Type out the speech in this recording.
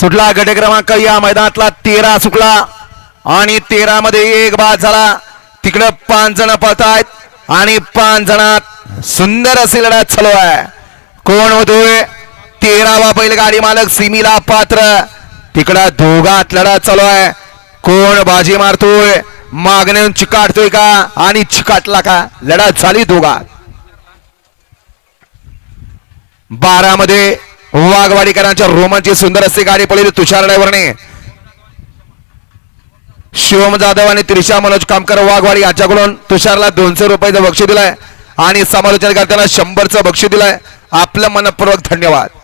सुटला गट क्रमांक या मैदानातला तेरा सुटला. आणि तेरा मध्ये एक बाद झाला. तिकडं पाच जण पळतायत आणि पाच जणात सुंदर असे लढत चालू आहे. कोण होतोय? तेरावा बैलगाडी मालक सिमीला पात्र. तिकडं दोघात लढत चालू आहे. कोण बाजी मारतोय? मागण्याहून चिकाटतोय का? आणि चिकाटला का? लढत झाली दोघात. बारा मध्ये वाघवाडीकरांच्या रोमांची सुंदर असे गाडी पडलेली तुषार ड्रायव्हरने. शिवम जाधव आणि त्रिशा मनोज कामकर वाघवाडी यांच्याकडून तुषारला दोनशे रुपयाचं बक्षीस दिलाय. आणि समालोचन करताना शंभरचं बक्षीस दिलाय. आपलं मनपूर्वक धन्यवाद.